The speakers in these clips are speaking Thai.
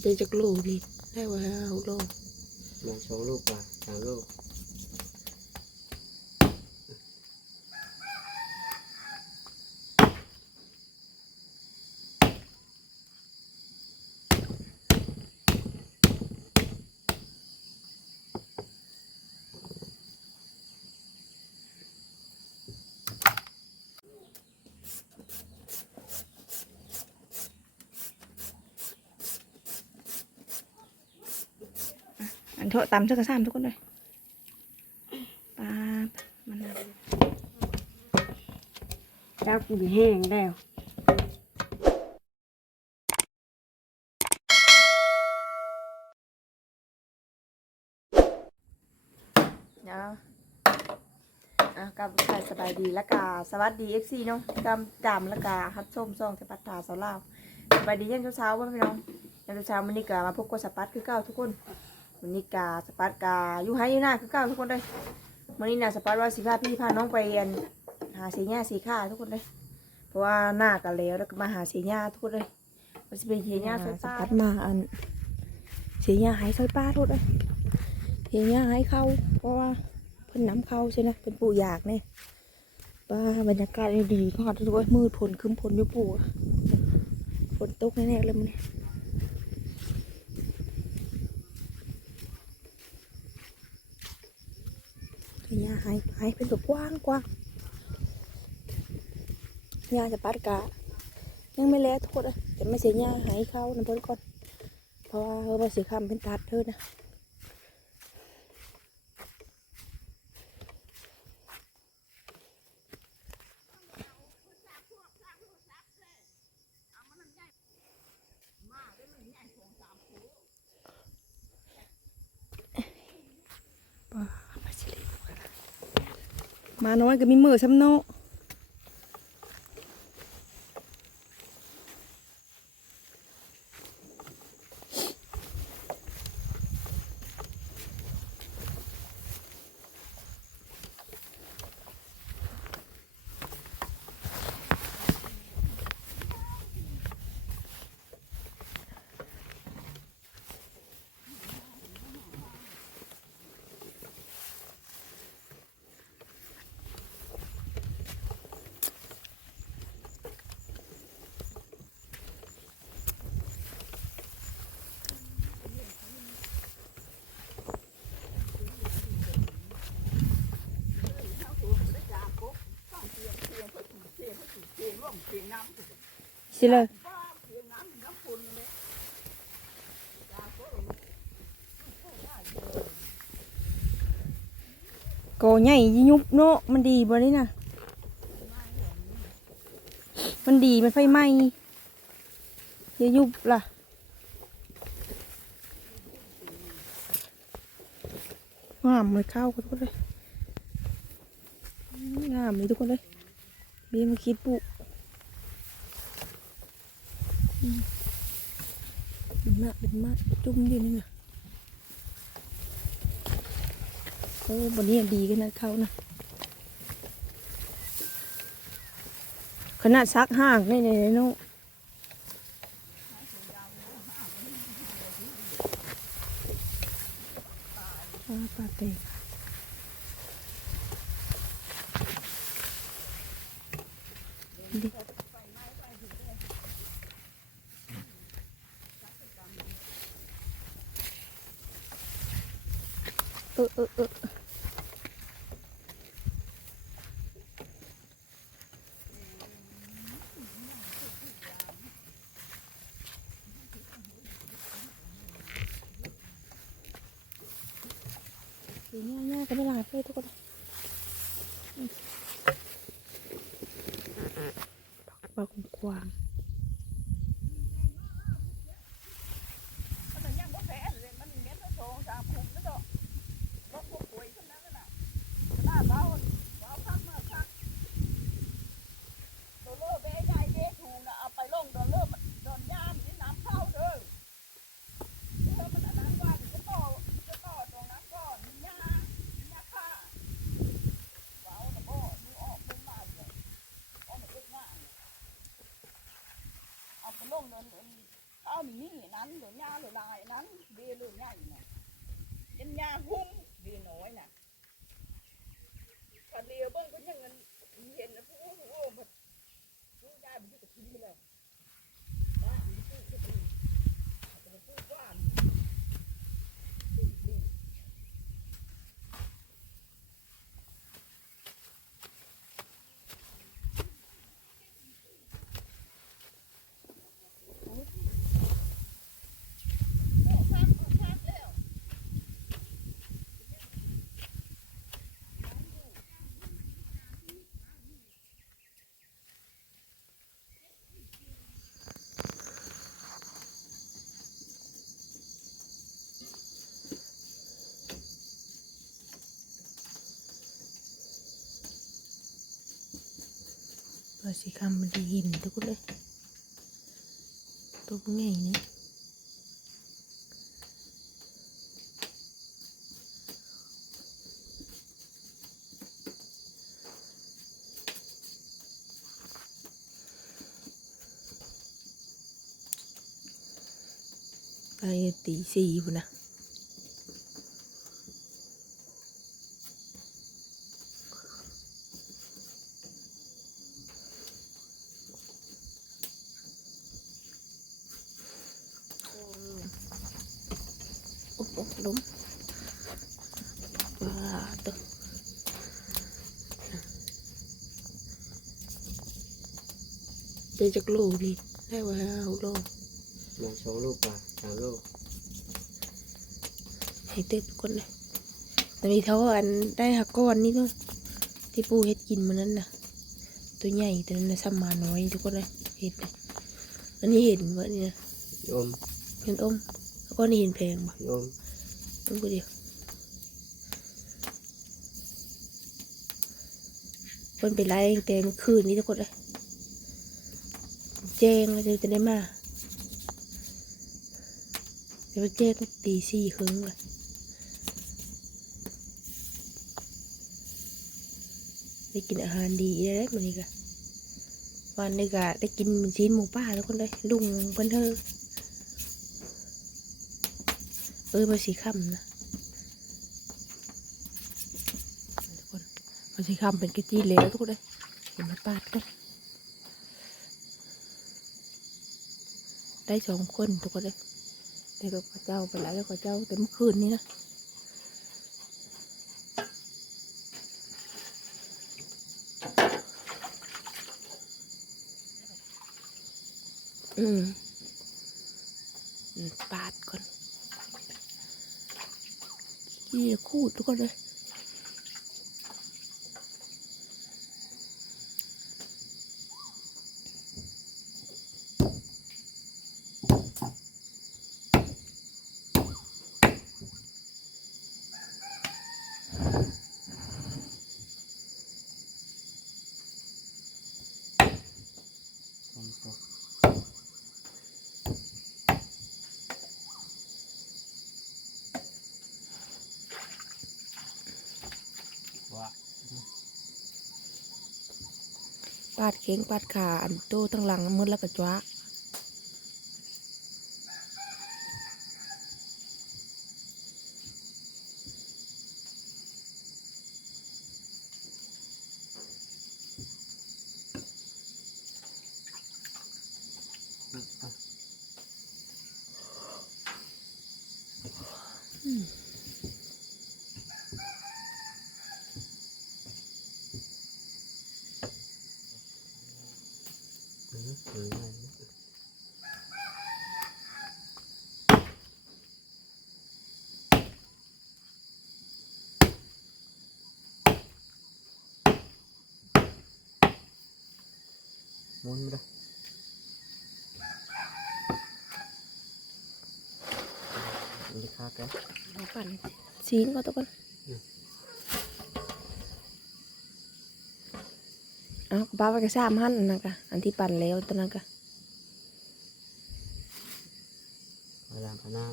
ได้จากลูกนี่ได้ว่าหาหกโล มาสองลูกกว่าสามลูก อันโทษตำสักกระซำทุกคนเลยปลามันน่ะจับอยู่แห้งแล้วเดี๋ยวอะกับใส่สบายดีและกาสวัสดีเอฟซีเนาะกำจามและกาฮัดส้มซองจะปัตตาสาวลาวสบายดียันเช้าๆว่าพี่น้องยันเช้าๆมันนี่กามาพบกับสปัตคือเก้าทุกคน มันนี่กาสปัตกาอยู่ให้อยู่หน้าคือเก้าทุกคนเลยมันนี่น่ะสปัตว่าสิพาพี่พาน้องไปเรียนหาสีหญ้าสีข้าทุกคนเลยเพราะว่าหน้ากันแล้วแล้วก็มาหาสีหญ้าทุกคนเลยมันจะเป็นสีหญ้าสปัตมาอันสีหญ้าหายซอยป้าทุกเลยสีหญ้าหายเข้าเพราะว่าเพิ่นน้ำเข้าใช่ไหมเป็นปู่อยากเนี่ยป้าบรรยากาศนี่ดีก็ทุกคนมืดผลครึ้มผลอยู่ปู่อะฝนตกแน่ๆเลยมันเนี่ยสี หายหายเป็นแบบกว้างกว้างยาจะปัดกะยังไม่แล้วโทษอะแต่ไม่เสียยาหายเข้านะเพื่อนก่อนเพราะว่าเออมาเสียคำเป็นตัดเธอนะป้าไปสิเลย มาน้อยก็มีมือช้ำโนาะ สิเลยโกใหญ่ยุบเนาะมันดีบ่นี่น่ะมันดีมันไฟไหม้ย่ายุบล่ะงามเลยข้าวทุกคนเลยงามเลยทุกคนเลยบีมาคิดปุ เป็นมากเป็นมากจุ่มอยู่นี่นะโอ้วันนี้ดีกันนะเขานะขนาดซักห่างนี่นี่น้ปลาเตะ เออเออเออสีง่ายๆก็ไม่ลายเลยทุกคน เอาไปลงเดินข้าวนี่นั้นหรือยาหรือลายนั้นเบียหรือใหญ่น่ะยันหญ้าหุ้มเบียน้อยน่ะถ้าเลียบ้างก็ยังเงินเห็นนะผู้ผู้ผู้ผู้ผู้ยายมันจะทิ้งไปแล้วได้มันจะพูดก็ดีอาจจะพูดว่าดีดี ว่าสิคำมันด้ยินทุกคนเลยตัวง่ายนี่ไปตีสี่พุ่นนะ โอ้โหล้มว้าตัวเจอจากลูกนี่ได้ว่าเอาโลก ลองส องลูกกว่าสามลูกให้เต็มทุกคนเลยแต่มีเท่าอันได้หักก้อนนี่ด้วยที่ปูเฮ็ดกินมันนั้นน่ะตัวใหญ่ตัวนั้นน่ะซ้ำมาน้อยทุกคนเลยเห็ดนะอันนี้เห็นว่านี่นะโยมเห็นอมแล้วก็นี่เห็นแพงบ่โยมต้องกูเดียว คนไปไล่ตั้งแต่เมื่อคืนนี้ทุกคนเลยแจ้งแล้วจะได้มาเดี๋ยวแจ้งตีสี่ครึ่งเลยได้กินอาหารดีได้แล้วมันนี่กะวันนี้กะได้กินมันชิ้นหมูป่าทุกคนเลยลุงเพิ่นเธอเออมาสีค่ำนะ ทุกคน มันสิคำเป็นกะจีเหลวทุกคนเลยเห็นมาปาดกันได้สองคนทุกคนเลยได้กับเจ้าไปแล้วแล้วก็เจ้าแต่เมื่อคืนนี้นะอืมอืมปาดก่อนขี้คูดทุกคนเลย ปาดเข่งปาดขาอันโตทั้งหลังมืดแล้วก็จ้าะอืมอืมได้นะ หมุนไปเลยมันจะคากันเอาปั่นซีนก็ทุกคนเอาป้าไปกระซามหั่นนะกะอันที่ปั่นแล้วตัวนั้นกะ เวลาพน้า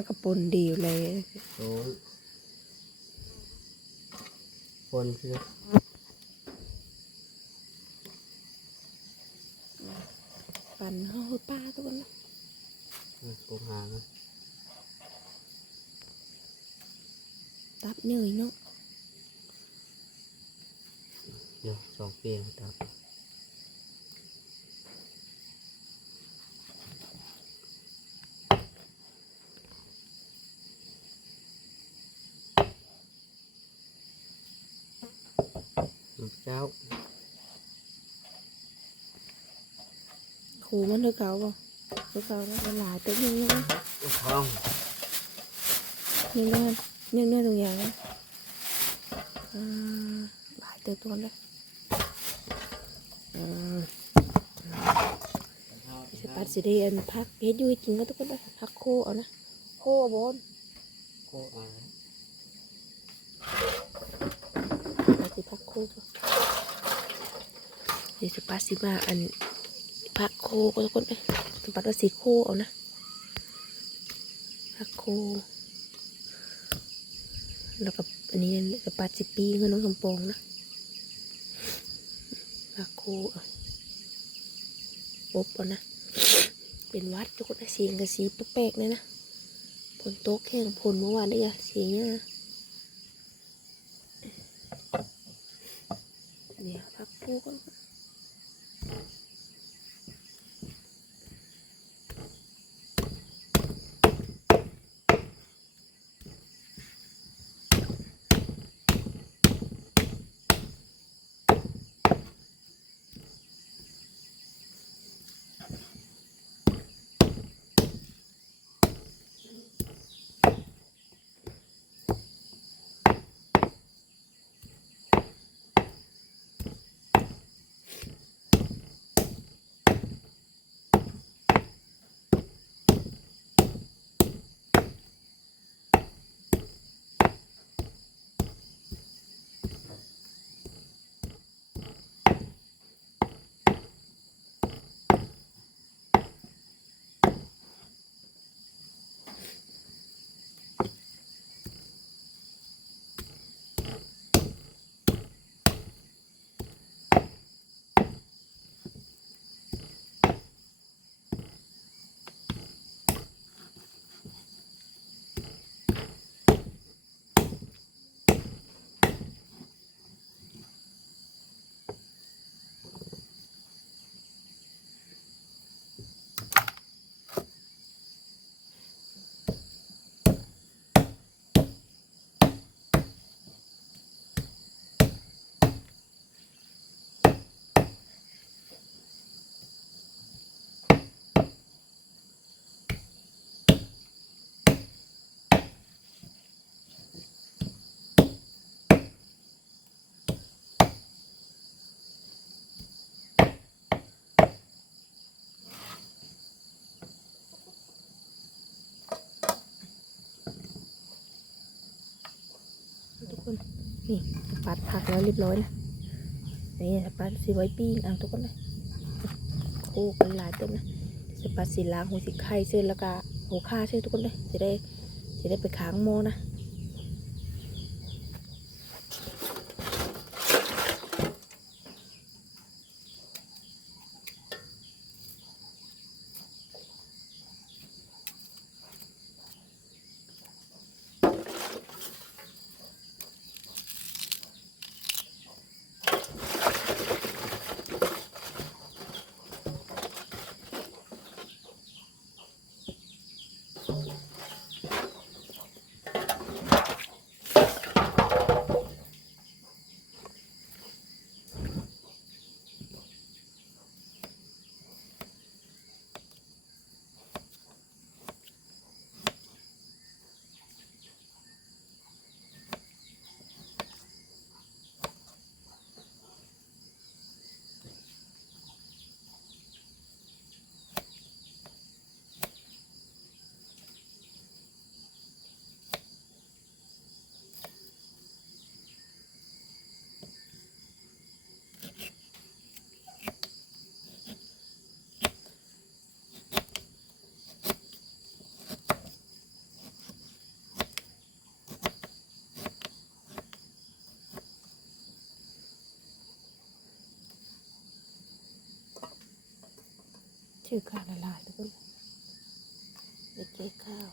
มันก็ปนดีอยู่เลยโอ้ยคนคือปั่นเฮาป้าทุกคนนะอืมปลูกหางนะตับเหนื่อยเนาะเดี๋ยวสองปีครับ เจ้าครูมันเท่าเก่าบ่เท่าเก่านะมันหลายเต็มยังเนาะท้องยังเนื้อยังเนื้อตรงอย่างนะอ่าหลายเต็มตัวเลยอืมสปัดสิได้อันพักเฮ็ดอยู่ให้กินก็ทุกคนเลยพักโคเอานะโคเอาบนโคอะไรปาสิพักโคจ้ะ เดี๋ยวสปัดสิมาอันพักโคก็ทุกคนเลยสปัดว่าสีโคเอานะพักโค แล้วก็อันนี้สปัดสิปีเงินน้องสมปองนะพักโคเอาอบเอานะ เป็นวัดทุกคนเสียงกับสีแปลกๆเลยนะฝนตกแข่งฝนเมื่อวานได้ยะเสียงเนี่ยเนี่ยพักคู่ก่ นี่สปัดผักแล้วเรียบร้อยนะนี่สปัดสีไว้ปิ้งเอาทุกคนเลยโคกันหลายเต็มนะสปัดสีล้างหูสีไข่เส้นแล้วก็หูข้าเส้นทุกคนเลยจะได้จะได้ไปค้างโมนะ ชื่อการละลายทุกคนเด็กเก๊ข้าว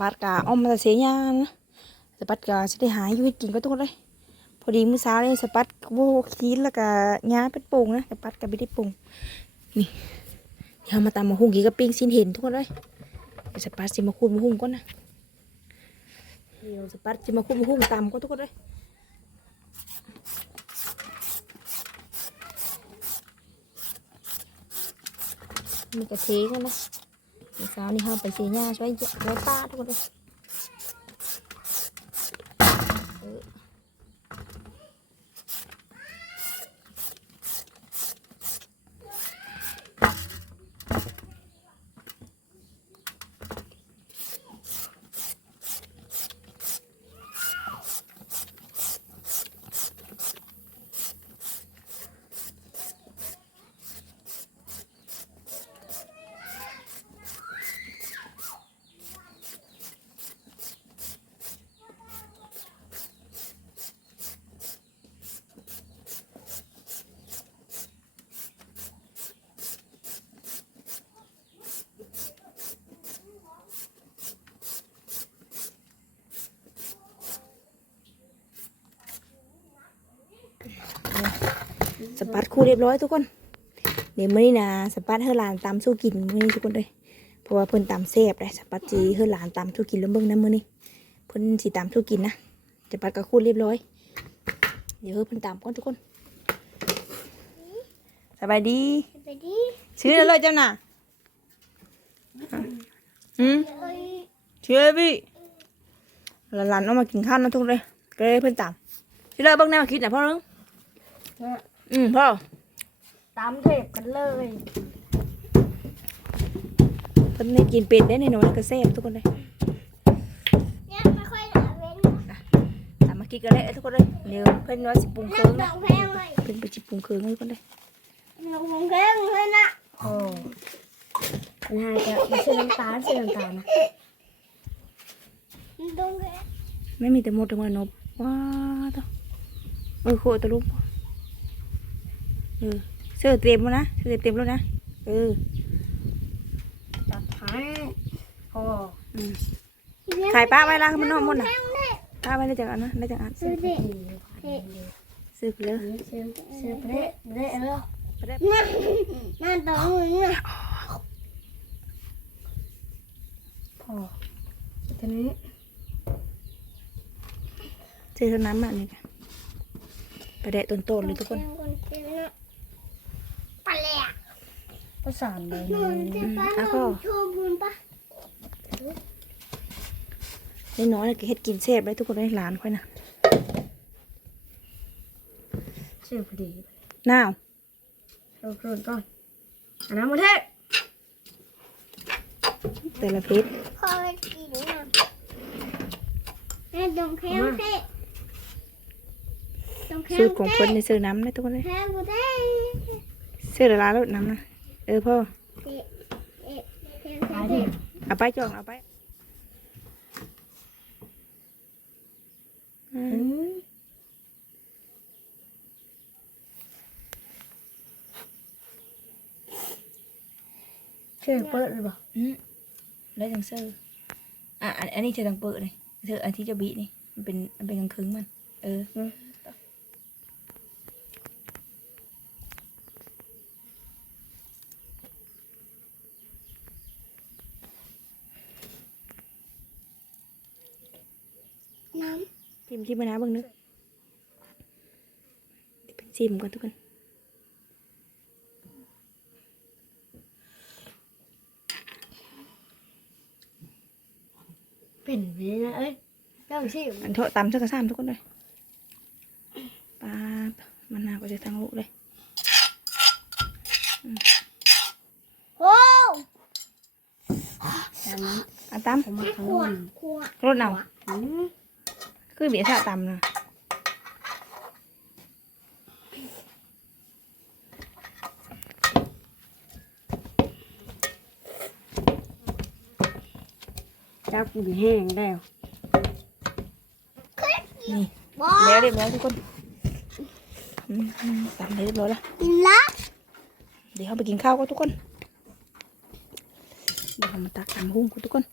บัดกะเอามาแต่เสียยานะสปัดกะจะได้หาอยู่ให้กินก็ทุกคนเลยพอดีมื้อเช้านี่สปัดโว้คีนแล้วก็ยาเป็นปุ่งนะสปัดก็ไม่ได้ปุ่งนี่เดี๋ยวมาตามมาหุงกี่กระปิ้งสิ้นเห็นทุกคนเลยเดี๋ยวสปัดสิมาคูดมาหุงก่อนนะเดี๋ยวสปัดสิมาคูดมาหุงตามก็ทุกคนเลยมันกระเทกันนะ เมื่อเช้านี่เราไปเสียหญ้าช่วยช่วยป้าทุกคนเลย สปัดคู่เรียบร้อยทุกคน เดี๋ยวมื้อนี้นะสปัดเฮอหลานตามสู้กินมื้อนี้ทุกคนเลยเพราะว่าเพิ่นตามแซ่บเลยสปัดจีเฮอหลานตามสู้กินแล้วเบิ่งนะมื้อนี้เพิ่นสิตามสู้กินนะสปัดก็คู่เรียบร้อย เดี๋ยวเฮอเพิ่นตามก่อนทุกคนสบายดีไปดิชื่ออะไรเจ้าน่ะอืมชื่ออะไรพี่หลานๆเอามากินข้าวนะทุกคนเลยก็เลยเพิ่นตามชื่ออะไรเบิ่งแนวคิดนะพ่อนึง อืมพ่อตามเทปกันเลยเพิ่นได้กินเป็ดได้ในน้อยก็แซ่บทุกคนเลยเนี่ยไม่ค่อยหนาเว้นตามมากินกันเลยทุกคนเลยเดี๋ยวเพิ่นว่าสิปรุงเครื่องหนันะงแพงเลยเพิ่นไปสิปรุงเครื่องให้ทุกคนเลยหนังแพงเลยนะโอ้ปัญหาจะไม่ใช่น้ำตาลใช่น้ำตาลนะตรงแค่ไม่มีแต่หมดแต่ว่านบว้าตัวเออโคตรตะลุก เออเสื้อเต็มแล้วนะเสื้อเต็มแล้วนะเออจัดให้โอ้ขายป้าไว้ละมันนอกหมดแพน่ะงเลยป้าไว้ได้จากอันนะได้จากอันซื้อดิซื้อไปเลยซื้อซื้อไปได้ได้เออนั่นนั่นตรงมึงน่ะพอทีนี้ซื้อเท่านั้นมาเนี่ยไปแดะต้นๆเลยทุกคน ปลาแหลกประสานเลยมันจะปลาโชว์บุญปะนี่น้อยๆก็เฮ็ดกินแซ่บเลยทุกคนเลยหลานค่อยนะซื้อพอดีน้าวเราโกรธก่อนอันนั้นมาเทศแต่ละเพชรพอไปกินน่ะแม่ตรงแค่แค่ตรงแค่สูตรของเพิ่นในซื้อน้ำเลยทุกคนเลย แค่บุได้ ซื้อละลายรถน้ำนะ เออพ่อ เอายแค่ดิเอาไปจองเอาไปอืมชื่อเปิดเลยบ่อืมได้จังซื้ออะอันนี้เธอตังเปิดเลยเธออันที่จะบีนี่ มันเป็นมันเป็นกลางคืนมัน เออ น้ พิมพ์ที่มานะเบิ่งนึกเดี๋ยวเป็นซิมก่อนทุกคนเป็นไปนะเอ้ยเจ้าสิอันเถอะตำสักกระซ้ำทุกคนเลยมันนาวก็จะทั้งลูกเลยโอ้อันตามขวดขวดรถเอา คือเบียร์สะตำนะจับกินแห้งแล้วบอแล้วเรียบร้อยทุกคนอืมอืมตำเรียบร้อยแล้วกินละเดี๋ยวเราไปกินข้าวกันทุกคน เดี๋ยวเรามาตักตำหุ้งกันทุกคน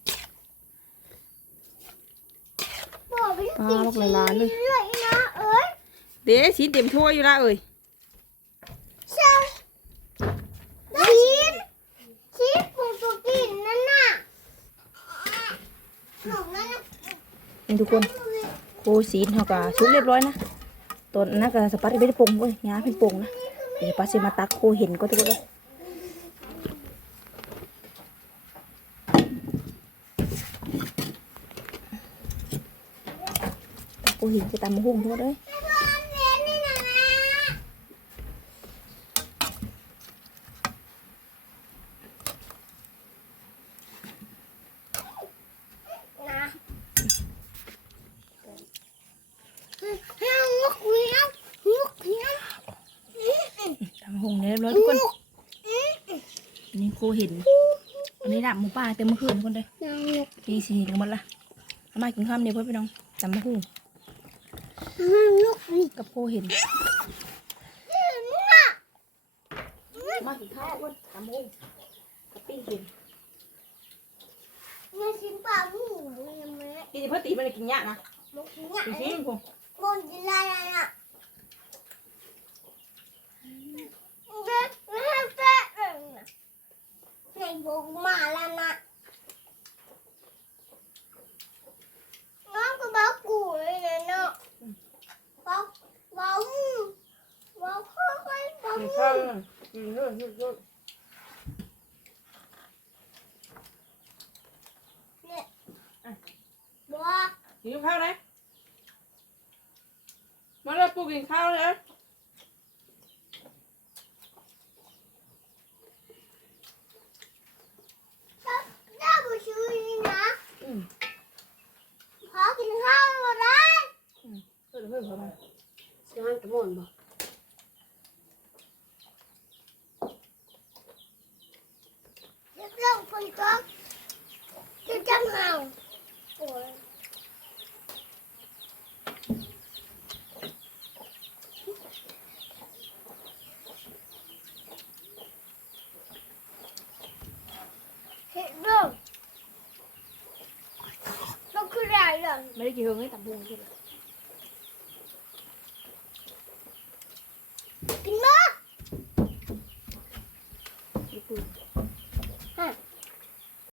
บอกไปปลาบอกหลายๆเลยเลยนะเอ้ยเดี๋ยวชิ้นเต็มถ้วยอยู่ละเอ่ยเช่ชีสชีสปูตัวกินนั่นน่ะหนูนั่นน่ะนี่ทุกคนโคซีนเขาก็ชุบเรียบร้อยนะตอนนั้นก็สปัดไม่ได้ปรุงเว้ยงาเป็นปรุงนะเดี๋ยวสปัดจะมาตักโคเห็นก็ทุกคนเลย กโคเห็นจะตำหุ้งทุกคนเลยเรียนนี่นะนะนะให้เอางกเงี้ยวงกเงี้ยวตำหุ้งเรียบร้อยทุกคนอันนี้โคเห็นอันนี้ดับหมูป่าเต็มเมื่อคืนทุกคนเลยนางงกตีสี่ถึงหมดละเอามากินข้าวเดียวเพื่อนพี่น้องจำมะฮู้ งกนี่กับโคเห็นน่ะมากินข้าวเพื่อนจำมะฮู้กับปิ้งเห็นเงี้ยชิ้นปลาหมูเลยแม่ตีเพื่อตีมันกินยากนะงกเงี้ยตีชิ้นผมบนกินอะไรน่ะเด็กไม่ให้แตะเลยนะในโบกมาแล้วนะน้องก็บอกกูเลยนะเนาะ บอกบอกบอกค่อยๆบอกกินข้าวกินเสิหันกระมอนบ่เด็กลงฝนตกจะจำเห่า